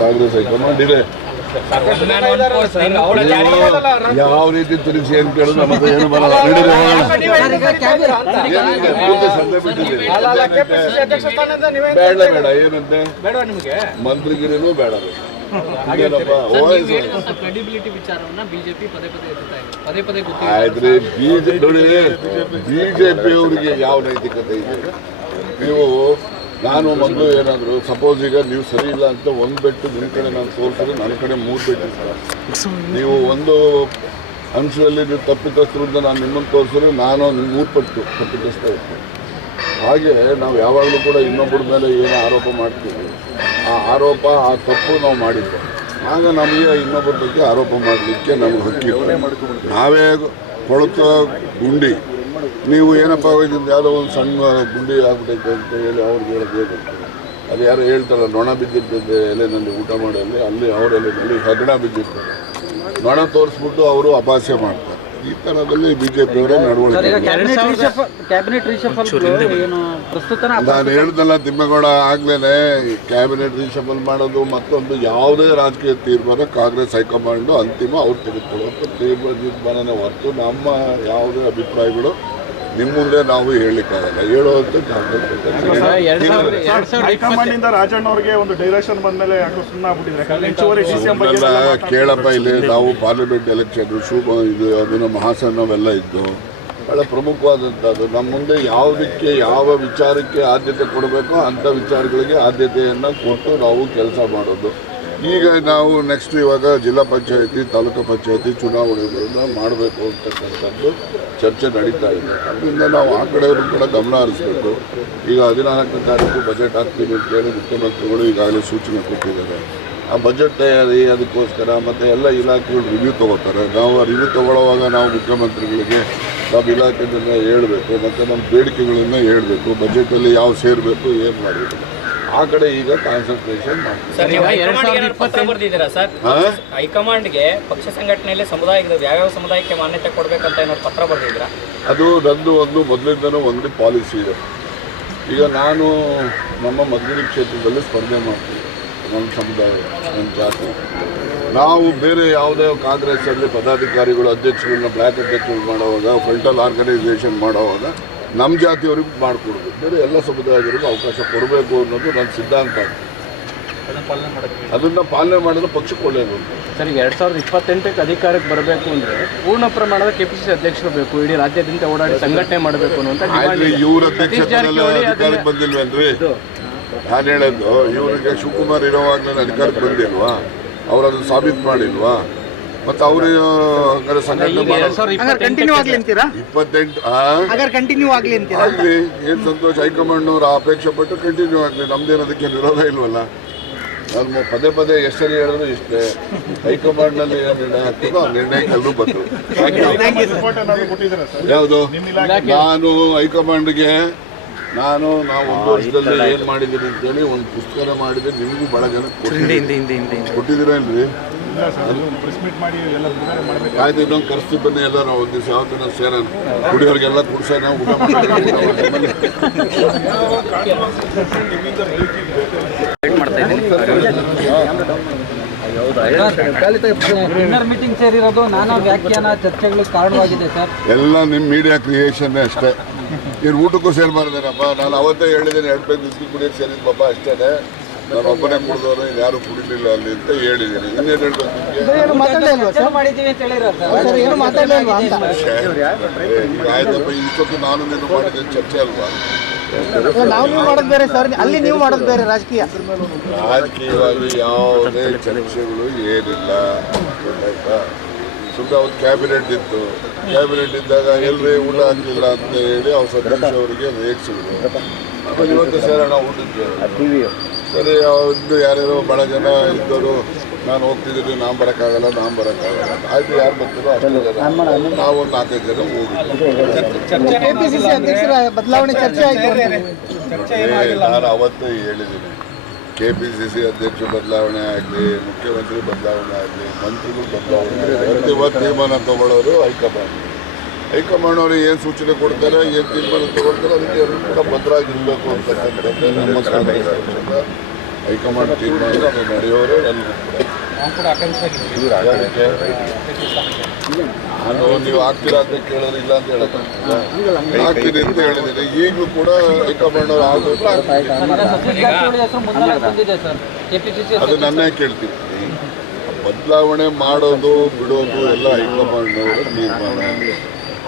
Congress high command ಇದೆ. ಯಾವ ರೀತಿ ತಿರುಗಿಸಿ ಏನು ಕೇಳಿದ್ರೆ ನಮ್ಮ ಹತ್ರ ಏನು ಬರಲ್ಲ. ಬೇಡ ಏನಂತೆ ಮಂತ್ರಿಗಿರಿನೂ ಬೇಡ. ಆಯ್ತ್ರಿ ನೋಡಿ, ಬಿಜೆಪಿ ಅವರಿಗೆ ಯಾವ ನೈತಿಕತೆ ಇದೆ? ನೀವು ನಾನು ಮೊದಲು ಏನಾದರೂ ಸಪೋಸ್ ಈಗ ನೀವು ಸರಿ ಇಲ್ಲ ಅಂತ ಒಂದು ಬೆಟ್ಟು ನಿಮ್ಮ ಕಡೆ ನಾನು ತೋರಿಸಿದ್ರೆ ನನ್ನ ಕಡೆ 3 ಬೆಟ್ಟು. ನೀವು ಒಂದು ಅಂಶದಲ್ಲಿ ನೀವು ತಪ್ಪಿತಸ್ಥರು ಅಂತ ನಾನು ನಿಮ್ಮನ್ನು ತೋರಿಸಿದ್ರೆ ನಾನು 3 ಪಟ್ಟು ತಪ್ಪಿತಸ್ತಾ ಇರ್ತೀನಿ. ಹಾಗೆ ನಾವು ಯಾವಾಗಲೂ ಕೂಡ ಇನ್ನೊಬ್ಬರ ಮೇಲೆ ಏನು ಆರೋಪ ಮಾಡ್ತೀವಿ, ಆ ಆರೋಪ ಆ ತಪ್ಪು ನಾವು ಮಾಡಿದ್ದೆ. ಆಗ ನಮಗೆ ಇನ್ನೊಬ್ಬರ ಬಗ್ಗೆ ಆರೋಪ ಮಾಡಲಿಕ್ಕೆ ನಮ್ಗೆ ಹಕ್ಕಿಲ್ಲ. ನಾವೇ ಕೊಳತ ಗುಂಡಿ, ನೀವು ಏನಪ್ಪ ಇದರಿಂದ ಯಾವುದೋ ಒಂದು ಸಣ್ಣ ಗುಂಡಿ ಆಗ್ಬಿಟ್ಟೈತೆ ಅಂತ ಹೇಳಿ ಅವ್ರಿಗೆ ಹೇಳೋದು ಅದು ಯಾರು ಹೇಳ್ತಾರಲ್ಲ, ನೊಣ ಬಿದ್ದಿರ್ತದೆ ಎಲೆನಲ್ಲಿ ಊಟ ಮಾಡಲ್ಲಿ, ಅಲ್ಲಿ ಅವ್ರ ಎಲೆನಲ್ಲಿ ಹೆಗ್ಗಣ ಬಿದ್ದಿರ್ತಾರೆ. ನೊಣ ತೋರಿಸ್ಬಿಟ್ಟು ಅವರು ಅಪಹಾಸ್ಯ ಮಾಡ್ತಾರೆ. ಈ ಥರದಲ್ಲಿ ಬಿಜೆಪಿಯವರ ನಡವಳಿಕೆ. ನಾನು ಹೇಳ್ದಲ್ಲ ತಿಮ್ಮೇಗೌಡ ಆಗ್ಲೇ ಕ್ಯಾಬಿನೆಟ್ ರೀಶಫಲ್ ಮಾಡೋದು ಮತ್ತೊಂದು ಯಾವುದೇ ರಾಜಕೀಯ ತೀರ್ಮಾನ ಕಾಂಗ್ರೆಸ್ ಹೈಕಮಾಂಡು ಅಂತಿಮ ಅವ್ರು ತೆಗೆದುಕೊಳ್ಳುವಂಥ ತೀರ್ಮಾನನೇ ಹೊರತು ನಮ್ಮ ಯಾವುದೇ ಅಭಿಪ್ರಾಯಗಳು ನಿಮ್ಮ ಮುಂದೆ ನಾವು ಹೇಳಲಿಕ್ಕಾಗಲ್ಲ. ಹೇಳುವಂತ ಹೈಕಮಾಂಡ್ ರಾಜಣ್ಣ ಅವರಿಗೆ ಒಂದು ಡೈರೆಕ್ಷನ್ ಬಂದ್ಮೇಲೆ ಕೇಳಪ್ಪ, ಇಲ್ಲಿ ನಾವು ಪಾರ್ಲಿಮೆಂಟ್ ಎಲೆಕ್ಷನ್ ಇದು ಅದನ್ನು ಮಹಾಸನ್ನವೆಲ್ಲ ಇದ್ದು ಬಹಳ ಪ್ರಮುಖವಾದಂಥದ್ದು. ನಮ್ಮ ಮುಂದೆ ಯಾವುದಕ್ಕೆ ಯಾವ ವಿಚಾರಕ್ಕೆ ಆದ್ಯತೆ ಕೊಡಬೇಕೋ ಅಂಥ ವಿಚಾರಗಳಿಗೆ ಆದ್ಯತೆಯನ್ನು ಕೊಟ್ಟು ನಾವು ಕೆಲಸ ಮಾಡೋದು. ಈಗ ನಾವು ನೆಕ್ಸ್ಟ್ ಇವಾಗ ಜಿಲ್ಲಾ ಪಂಚಾಯತಿ ತಾಲೂಕು ಪಂಚಾಯತಿ ಚುನಾವಣೆಗಳನ್ನು ಮಾಡಬೇಕು ಅಂತಕ್ಕಂಥದ್ದು ಚರ್ಚೆ ನಡೀತಾ ಇದೆ. ಅದರಿಂದ ನಾವು ಆ ಕಡೆಯವರು ಕೂಡ ಗಮನ ಹರಿಸಬೇಕು. ಈಗ 14ನೇ ತಾರೀಕು ಬಜೆಟ್ ಹಾಕ್ತೀವಿ ಅಂತೇಳಿ ಮುಖ್ಯಮಂತ್ರಿಗಳು ಈಗಾಗಲೇ ಸೂಚನೆ ಕೊಟ್ಟಿದ್ದಾರೆ. ಆ ಬಜೆಟ್ ತಯಾರಿ ಅದಕ್ಕೋಸ್ಕರ ಮತ್ತು ಎಲ್ಲ ಇಲಾಖೆಗಳು ರಿವ್ಯೂ ತೊಗೋತಾರೆ. ನಾವು ರಿವ್ಯೂ ತೊಗೊಳ್ಳೋವಾಗ ನಾವು ಮುಖ್ಯಮಂತ್ರಿಗಳಿಗೆ ನಮ್ಮ ಇಲಾಖೆಯಿಂದ ಹೇಳಬೇಕು ಮತ್ತು ನಮ್ಮ ಬೇಡಿಕೆಗಳನ್ನು ಹೇಳಬೇಕು. ಬಜೆಟಲ್ಲಿ ಯಾವ ಸೇರಬೇಕು, ಏನು ಮಾಡಬೇಕು, ಆ ಕಡೆ ಈಗ ಕಾನ್ಸಂಟ್ರೇಷನ್ ಮಾಡ್ತೀವಿ. ಹೈಕಮಾಂಡ್ಗೆ ಪಕ್ಷ ಸಂಘಟನೆಯಲ್ಲಿ ಸಮುದಾಯದ ಯಾವ್ಯಾವ ಸಮುದಾಯಕ್ಕೆ ಮಾನ್ಯತೆ ಕೊಡಬೇಕಂತ ಏನಾದ್ರು ಪತ್ರ ಬರೆದಿದ್ದೀರಾ? ಅದು ನಂದು ಒಂದು ಮೊದಲಿಂದನೂ ಒಂದು ಪಾಲಿಸಿ ಇದೆ. ಈಗ ನಾನು ನಮ್ಮ ಮಧುಗಿರಿ ಕ್ಷೇತ್ರದಲ್ಲಿ ಸ್ಪರ್ಧೆ ಮಾಡ್ತೀವಿ. ನಮ್ಮ ಸಮುದಾಯ, ನನ್ನ ಜಾತಿ. ನಾವು ಬೇರೆ ಯಾವುದೇ ಕಾಂಗ್ರೆಸ್ಸಲ್ಲಿ ಪದಾಧಿಕಾರಿಗಳು ಅಧ್ಯಕ್ಷಗಳನ್ನ ಬ್ಲ್ಯಾಕ್ ಅಧ್ಯಕ್ಷಗಳು ಮಾಡುವಾಗ, ಫ್ರಂಟಲ್ ಆರ್ಗನೈಸೇಷನ್ ಮಾಡುವಾಗ ನಮ್ಮ ಜಾತಿಯವ್ರಿಗೆ ಮಾಡಿಕೊಡ್ಬೇಕು. ಬೇರೆ ಎಲ್ಲ ಸಮುದಾಯದವ್ರಿಗೂ ಅವಕಾಶ ಕೊಡಬೇಕು ಅನ್ನೋದು ನನ್ನ ಸಿದ್ಧಾಂತ. ಅದನ್ನು ಪಾಲನೆ ಮಾಡಿದ್ರೆ ಪಕ್ಷಕ್ಕೆ ಒಳ್ಳೆಯದು. ಸರ್, 2028ಕ್ಕೆ ಅಧಿಕಾರಕ್ಕೆ ಬರಬೇಕು ಅಂದರೆ ಪೂರ್ಣ ಪ್ರಮಾಣದ ಕೆಪಿಸಿಸಿ ಅಧ್ಯಕ್ಷರು ಬೇಕು, ಇಡೀ ರಾಜ್ಯದಿಂದ ಓಡಾಡಿ ಸಂಘಟನೆ ಮಾಡಬೇಕು ಅನ್ನುವಂಥ ಇವ್ರ ಅಧ್ಯಕ್ಷತೆಯಲ್ಲಿ ಅಧಿಕಾರಕ್ಕೆ ಬಂದಿಲ್ವೇನ್ರಿ? ನಾನು ಹೇಳೋದು, ಇವರಿಗೆ ಶಿವಕುಮಾರ್ ಇರೋವಾಗಲೇ ಅಧಿಕಾರಕ್ಕೆ ಬಂದಿಲ್ವಾ? ಅವರು ಅದನ್ನು ಸಾಬೀತು ಮಾಡಿಲ್ವಾ? ಮತ್ತು ಅವರು ಸಂಘಟನೆ 28 ಆಗಲಿ, ಏನು ಸಂತೋಷ. ಹೈಕಮಾಂಡ್ನವ್ರು ಅಪೇಕ್ಷೆ ಪಟ್ಟು ಕಂಟಿನ್ಯೂ ಆಗಲಿ, ನಮ್ದೇನು ಅದಕ್ಕೆ ವಿರೋಧ ಇಲ್ವಲ್ಲ. ನಾನು ಪದೇ ಪದೇ ಎಷ್ಟು ಸರಿ ಹೇಳಿದ್ರು ಇಷ್ಟೇ, ಹೈಕಮಾಂಡ್ನಲ್ಲಿ ಏನು ನಿರ್ಣಯ ಆಗ್ತದೋ ಆ ನಿರ್ಣಯಕ್ಕೆ ಎಲ್ಲರೂ ಬಂದರು. ಯಾವುದು? ನಾನು ಹೈಕಮಾಂಡ್ಗೆ ನಾವು 1 ವರ್ಷದಲ್ಲಿ ಏನು ಮಾಡಿದ್ದೀನಿ ಅಂತೇಳಿ ಒಂದು ಪುಸ್ತಕ ಮಾಡಿದ್ರೆ ನಿಮಗೂ ಭಾಳ ಜನ ಕೊಟ್ಟಿದ್ದೀರಾ ಇಲ್ರಿ? ಆಯ್ತು, ಇನ್ನೊಂದು ಕರೆಸ್ತೀವಿ ಬನ್ನಿ ಎಲ್ಲರೂ ಒಂದು ದಿವಸ ಯಾವತ್ತೂ ಸೇರೋಣ, ಕುಡಿಯೋರಿಗೆಲ್ಲ ಕುಡ್ಸೋಣ, ಊಟ ಮೀಟಿಂಗ್ ಸೇರಿರೋದು ನಾನಾ ವ್ಯಾಖ್ಯಾನ ಚರ್ಚೆಗಳಿಗೆ ಕಾರಣವಾಗಿದೆ ಸರ್. ಎಲ್ಲ ನಿಮ್ಮ ಮೀಡಿಯಾ ಕ್ರಿಯೇಷನ್ನೇ ಅಷ್ಟೇ. ಇವ್ರು ಊಟಕ್ಕೂ ಸೇರ್ಬಾರ್ದೇನಪ್ಪ. ನಾನು ಅವತ್ತೇ ಹೇಳಿದ್ದೇನೆ, 2 ಪೈಕ್ ಬಿಸ್ಕಿ ಕುಡಿಯೋಕ್ಕೆ ಸೇರಿದ ಪಾಪ ಅಷ್ಟೇ. ನಾನು ಒಬ್ಬನೇ ಕುಡಿದವರು ಯಾರು ಕುಡಿಲಿಲ್ಲ ಅಲ್ಲಿ ಅಂತ ಹೇಳಿದ್ದೀನಿ. ಇನ್ನೇನು ಹೇಳ್ಬೇಕು ನಿಮಗೆ? ಆಯ್ತಪ್ಪ, ಇಷ್ಟೊತ್ತು ನಾನು ನೀನು ಮಾಡಿದ್ದೇನೆ ಚರ್ಚೆ ಅಲ್ವಾ? ರಾಜಕೀಯವಾಗಿ ಯಾವುದೇ ಚರ್ಚೆಗಳು ಏನಿಲ್ಲ, ಗೊತ್ತಾಯ್ತಾ? ಸುಮ್ಮನೆ ಅವತ್ತು ಕ್ಯಾಬಿನೆಟ್ ಇತ್ತು. ಕ್ಯಾಬಿನೆಟ್ ಇದ್ದಾಗ ಎಲ್ಲರೇ ಊಟ ಆಗಲಿಲ್ಲ ಅಂತ ಹೇಳಿ ಅವ್ರ ಸತೀಶ್ ಅವರಿಗೆ ರೇಗಿಸಿದ್ರು. ಆಮೇಲೆ ಇವತ್ತು ಸೇರೋಣ ಊಟಕ್ಕೆ. ಸರಿ, ಒಂದು ಯಾರ್ಯಾರೋ ಭಾಳ ಜನ ಇದ್ದವರು ನಾನು ಹೋಗ್ತಿದ್ದೀನಿ, ನಾನು ಬರೋಕ್ಕಾಗಲ್ಲ. ಆಯ್ತು, ಯಾರು ಬರ್ತಾರೋ ಅಷ್ಟು ಜನ, ನಾವು 4-5 ಜನ ಹೋಗಿದ್ವಿ. ನಾನು ಅವತ್ತೇ ಹೇಳಿದ್ದೀನಿ, KPCC ಅಧ್ಯಕ್ಷ ಬದಲಾವಣೆ ಆಗಲಿ, ಮುಖ್ಯಮಂತ್ರಿ ಬದಲಾವಣೆ ಆಗಲಿ, ಮಂತ್ರಿಗಳು ಬದಲಾವಣೆ ಆಗಲಿ, ಇವತ್ತು ತೀರ್ಮಾನ ತಗೊಳ್ಳೋರು ಹೈಕಮಾಂಡ್ ಅವರು ಏನು ಸೂಚನೆ ಕೊಡ್ತಾರೆ, ಏನು ತೀರ್ಮಾನ ತಗೊಳ್ತಾರೆ, ಅದಕ್ಕೆ ಎಲ್ಲರೂ ಕೂಡ ಭದ್ರಾಗಿರಬೇಕು ಅಂತಕ್ಕಂಥದ್ದು ನಮ್ಮ ಕಾಂಗ್ರೆಸ್ ಪಕ್ಷದ ಹೈಕಮಾಂಡ್ ತೀರ್ಮಾನ ಅದು ನಡೆಯೋರು ಎಲ್ಲರೂ ಕೂಡ ನಾನು ನೀವು ಆಗ್ತೀರಾ ಅಂತ ಕೇಳೋರು ಇಲ್ಲ ಅಂತ ಹೇಳಕ್ಕಾಗ್ತದ ಆಗ್ತೀನಿ ಅಂತ ಹೇಳಿದ್ದೀನಿ. ಈಗಲೂ ಕೂಡ ಹೈಕಮಾಂಡ್ ಅವ್ರು ಆಗೋದು ಅದು ನನ್ನೇ ಕೇಳ್ತೀನಿ. ಬದಲಾವಣೆ ಮಾಡೋದು ಬಿಡೋದು ಎಲ್ಲ ಹೈಕಮಾಂಡ್ ಅವರ ತೀರ್ಮಾನ.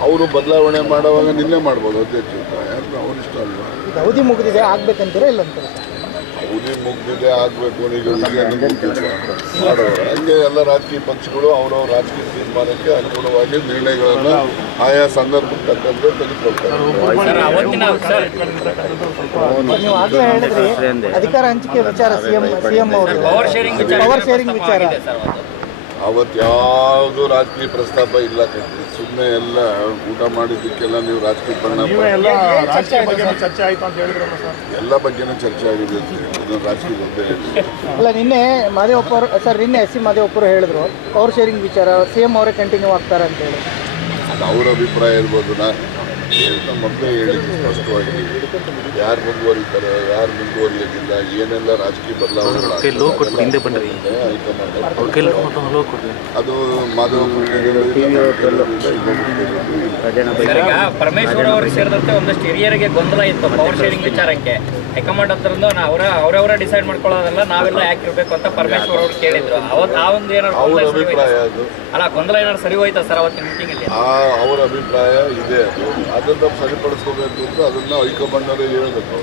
ಅವರು ಬದಲಾವಣೆ ಮಾಡುವಾಗ ನಿನ್ನೆ ಮಾಡ್ಬೋದು ಅಧ್ಯಕ್ಷ ಯಾರು ಅವ್ರ ಇಷ್ಟ ಅಲ್ವಾ. ಅವಧಿ ಮುಗಿದಿದೆ ಆಗ್ಬೇಕಂತೀರಾ ಇಲ್ಲ ಅಂತಾರೆ ಅವಧಿ ಮುಗ್ದಿದೆ ಆಗಬೇಕು ಮಾಡೋರು ಹಂಗೆ ಎಲ್ಲ ರಾಜಕೀಯ ಪಕ್ಷಗಳು ಅವರವ್ರ ರಾಜಕೀಯ ತೀರ್ಮಾನಕ್ಕೆ ಅನುಗುಣವಾಗಿ ನಿರ್ಣಯಗಳನ್ನು ಆಯಾ ಸಂದರ್ಭಕ್ಕೆ ತಕ್ಕಂತೆ ತೆಗೆದುಕೊಳ್ತಾರೆ. ನೀವು ಆಗಲೇ ಹೇಳಿದ್ರಿ ಅಧಿಕಾರ ಹಂಚಿಕೆ ವಿಚಾರ ಸಿಎಂ ಅವರು ಪವರ್ ಶೇರಿಂಗ್ ವಿಚಾರ ಅವತ್ತು ಯಾವುದು ರಾಜಕೀಯ ಪ್ರಸ್ತಾಪ ಇಲ್ಲ ಕಣ್ರಿ. ಸುಮ್ಮನೆ ಎಲ್ಲ ಊಟ ಮಾಡಿದ್ದಕ್ಕೆಲ್ಲ ನೀವು ರಾಜಕೀಯ ಎಲ್ಲ ರಾಜಕೀಯ ಬಗ್ಗೆ ಚರ್ಚೆ ಆಯ್ತು ಅಂತ ಹೇಳಿದ್ರಲ್ಲ ಸರ್. ಎಲ್ಲ ಬಗ್ಗೆನೂ ಚರ್ಚೆ ಆಗಿದೆ ಅಂತ ಇದನ್ನು ರಾಜಕೀಯದ ಅಲ್ಲ ನಿನ್ನೆ ಮಾದೇವಪ್ಪ ಅವರು ಸರ್ ನಿನ್ನೆ ಎಸ್ ಸಿ ಮಾದೇವಪ್ಪ ಅವರು ಹೇಳಿದ್ರು ಪವರ್ ಶೇರಿಂಗ್ ವಿಚಾರ ಸಿಎಂ ಅವರೇ ಕಂಟಿನ್ಯೂ ಆಗ್ತಾರೆ ಅಂತ ಹೇಳಿ. ಅದು ಅವ್ರ ಅಭಿಪ್ರಾಯ ಇರ್ಬೋದು. ನಮ್ಮ ಮೊದಲೇ ಹೇಳಿದ್ದು ಸ್ಪಷ್ಟವಾಗಿ ಯಾರು ಮುಂದುವರಿತಾರೆ ಯಾರು ಮುಂದುವರಿಯೋದಿಲ್ಲ ಏನೆಲ್ಲ ರಾಜಕೀಯ ಬದಲಾವಣೆ ಅದು ಈಗ ಪರಮೇಶ್ವರ್ ಅವ್ರಿಗೆ ಸೇರಿದಂತೆ ಒಂದಷ್ಟು ಹಿರಿಯರಿಗೆ ಗೊಂದಲ ಇತ್ತು ಪವರ್ ಶೇರಿಂಗ್ ವಿಚಾರಕ್ಕೆ. ಹೈಕಮಾಂಡ್ ಹತ್ರದಿಂದ ಅವರವರ ಡಿಸೈಡ್ ಮಾಡ್ಕೊಳ್ಳೋದಲ್ಲ ನಾವೆಲ್ಲ ಯಾಕೆ ಇರಬೇಕು ಅಂತ ಪರಮೇಶ್ವರ್ ಅವ್ರು ಕೇಳಿದ್ರು. ಅವತ್ತು ಆ ಒಂದು ಏನಾದ್ರು ಅಭಿಪ್ರಾಯ ಅದು ಅಲ್ಲ ಗೊಂದಲ ಏನಾದ್ರು ಸರಿ ಹೋಯ್ತಾ ಸರ್ ಅವತ್ತಿನ ಮೀಟಿಂಗ್ ಅಲ್ಲಿ? ಅವರ ಅಭಿಪ್ರಾಯ ಇದೆ. ಅದನ್ನು ಸರಿಪಡಿಸ್ಕೋಬೇಕು ಅಂತ ಅದನ್ನ ಹೈಕಮಾಂಡ್ ಅವರೇ ಹೇಳಬೇಕು.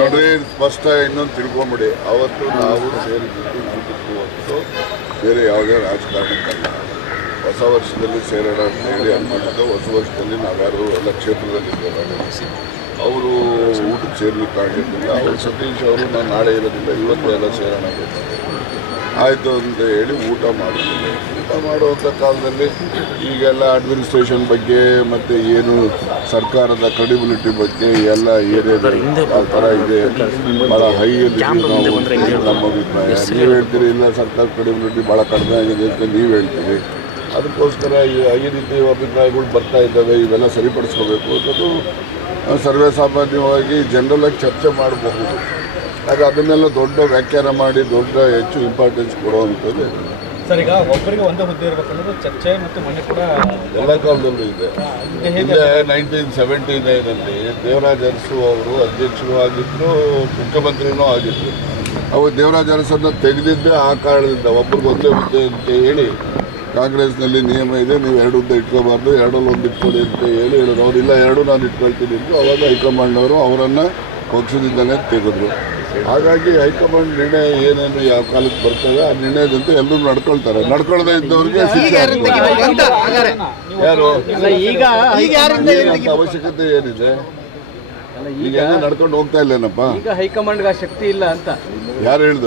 ನೋಡ್ರಿ ಸ್ಪಷ್ಟ ಇನ್ನೊಂದು ತಿಳ್ಕೊಂಬಿಡಿ. ಅವತ್ತು ನಾವು ಸೇರಿದ್ದು ಹೊತ್ತು ಬೇರೆ ಯಾವುದೇ ರಾಜಕಾರಣಕ್ಕಲ್ಲ. ಹೊಸ ವರ್ಷದಲ್ಲಿ ಸೇರೋಣ ಅಂತ ಹೇಳಿ ಅನ್ಕೊಂಡಿದ್ದು. ಹೊಸ ವರ್ಷದಲ್ಲಿ ನಾವ್ಯಾರು ಎಲ್ಲ ಕ್ಷೇತ್ರದಲ್ಲಿದ್ದೇವೆ. ಅವರು ಊಟಕ್ಕೆ ಸೇರ್ಲಿಕ್ಕೆ ಆಗಿರಲಿಲ್ಲ. ಅವರು ಸತೀಶ್ ಅವರು ನಾನು ನಾಳೆ ಇರೋದಿಲ್ಲ ಇವತ್ತು ಎಲ್ಲ ಸೇರೋಣ ಆಯಿತು ಅಂತ ಹೇಳಿ ಊಟ ಮಾಡಿದ್ವಿ. ಊಟ ಮಾಡುವಂಥ ಕಾಲದಲ್ಲಿ ಈಗೆಲ್ಲ ಅಡ್ಮಿನಿಸ್ಟ್ರೇಷನ್ ಬಗ್ಗೆ ಮತ್ತು ಏನು ಸರ್ಕಾರದ ಕ್ರೆಡಿಬಿಲಿಟಿ ಬಗ್ಗೆ ಎಲ್ಲ ಏನೇನು ಆ ಥರ ಇದೆ ಭಾಳ ಹೈಯಲ್ಲಿ ನಮ್ಮ ಅಭಿಪ್ರಾಯ. ನೀವು ಹೇಳ್ತೀರಿ ಇಲ್ಲ ಸರ್ಕಾರ ಕ್ರೆಡಿಬಿಲಿಟಿ ಭಾಳ ಕಡಿಮೆ ಆಗಿದೆ ಅಂತ ನೀವು ಹೇಳ್ತೀರಿ. ಅದಕ್ಕೋಸ್ಕರ ಈ ರೀತಿ ಅಭಿಪ್ರಾಯಗಳು ಬರ್ತಾ ಇದ್ದಾವೆ. ಇವೆಲ್ಲ ಸರಿಪಡಿಸ್ಕೋಬೇಕು ಅನ್ನೋದು ಸರ್ವೇ ಸಾಮಾನ್ಯವಾಗಿ ಜನರಲಾಗಿ ಚರ್ಚೆ ಮಾಡಬಹುದು. ಆಗ ಅದನ್ನೆಲ್ಲ ದೊಡ್ಡ ವ್ಯಾಖ್ಯಾನ ಮಾಡಿ ದೊಡ್ಡ ಹೆಚ್ಚು ಇಂಪಾರ್ಟೆನ್ಸ್ ಕೊಡುವಂಥದ್ದು ಸರ್. ಈಗ ಒಬ್ಬರಿಗೆ ಒಂದೇ ಹುದ್ದೆ ಇರಬೇಕನ್ನೋದು ಚರ್ಚೆ ಮತ್ತು ಮೊನ್ನೆ ಕೂಡ ಎಲ್ಲ ಕಾಲದಲ್ಲೂ ಇದೆ. ಹಿಂದೆ 1979ರಲ್ಲಿ ದೇವರಾಜ ಅರಸು ಅವರು ಅಧ್ಯಕ್ಷರು ಆಗಿದ್ದರು, ಮುಖ್ಯಮಂತ್ರಿನೂ ಆಗಿದ್ದರು. ಅವಾಗ ದೇವರಾಜ ಅರಸನ್ನು ತೆಗೆದಿದ್ದೆ ಆ ಕಾರಣದಿಂದ ಒಬ್ಬರಿಗೆ ಒಂದೇ ಹುದ್ದೆ ಅಂತ ಹೇಳಿ ಕಾಂಗ್ರೆಸ್ನಲ್ಲಿ ನಿಯಮ ಇದೆ, ನೀವು 2 ಹುದ್ದೆ ಇಟ್ಕೋಬಾರ್ದು, 2ರಲ್ಲಿ 1 ಇಟ್ಕೊಳ್ಳಿ ಅಂತ ಹೇಳಿ ಹೇಳಿದ್ರು. ಅವರಿಲ್ಲ 2 ನಾನು ಇಟ್ಕೊಳ್ತೀನಿ ಇದ್ದು. ಅವಾಗ ಹೈಕಮಾಂಡ್ ಅವರು ಅವರನ್ನು ಪಕ್ಷದಿಂದಲೇ ತೆಗೆದ್ರು. ಹಾಗಾಗಿ ಹೈಕಮಾಂಡ್ ನಿರ್ಣಯ ಏನೇನು ಯಾವ ಕಾಲಕ್ಕೆ ಬರ್ತವೆ ಆ ನಿರ್ಣಯದಂತೆ ಎಲ್ಲರೂ ನಡ್ಕೊಳ್ತಾರೆ. ನಡ್ಕೊಳ್ಳದೆ ಇದ್ದವ್ರಿಗೆ ಶಿಕ್ಷೆ ಯಾರು ಅವಶ್ಯಕತೆ ಏನಿದೆ? ಈಗ ನಡ್ಕೊಂಡು ಹೋಗ್ತಾ ಇಲ್ಲೇನಪ್ಪ. ಈಗ ಹೈಕಮಾಂಡ್ಗೆ ಆ ಶಕ್ತಿ ಇಲ್ಲ ಅಂತ ಯಾರು ಹೇಳಿದ್ರು?